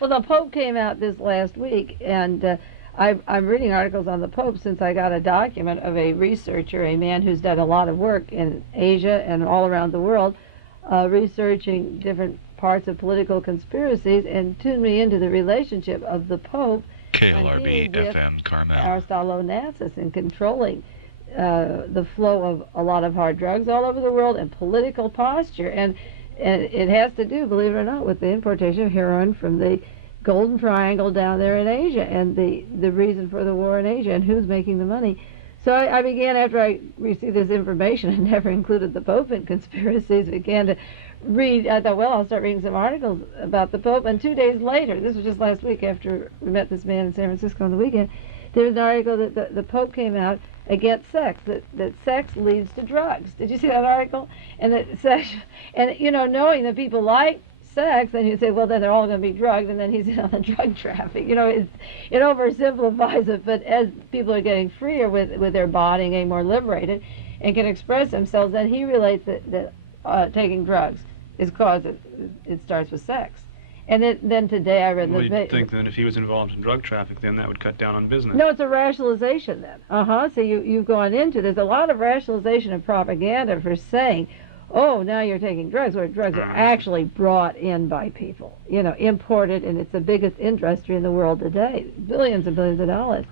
Well, the Pope came out this last week, and I'm reading articles on the Pope since I got a document of a researcher, a man who's done a lot of work in Asia and all around the world, researching different parts of political conspiracies, and tuned me into the relationship of the Pope KLRB FM Carmel. Aristotle Onassis in controlling the flow of a lot of hard drugs all over the world and political posture. And it has to do, believe it or not, with the importation of heroin from the Golden Triangle down there in Asia, and the reason for the war in Asia and who's making the money. So I began, after I received this information, and never included the Pope in conspiracies, began to read. I thought, well, I'll start reading some articles about the Pope. And 2 days later, this was just last week after we met this man in San Francisco on the weekend, there was an article that the Pope came out against sex, that sex leads to drugs. Did you see that article? And that sex, and knowing that people like sex, then you say, well, then they're all going to be drugged, and then he's in on the drug traffic. It oversimplifies it, but as people are getting freer with their body and getting more liberated and can express themselves, then he relates that taking drugs is cause it starts with sex. And then today I read Well, you'd think that if he was involved in drug traffic, then that would cut down on business. No, it's a rationalization then. So you've gone into, there's a lot of rationalization and propaganda for saying, oh, now you're taking drugs, where drugs are actually brought in by people, imported, and it's the biggest industry in the world today, billions and billions of dollars.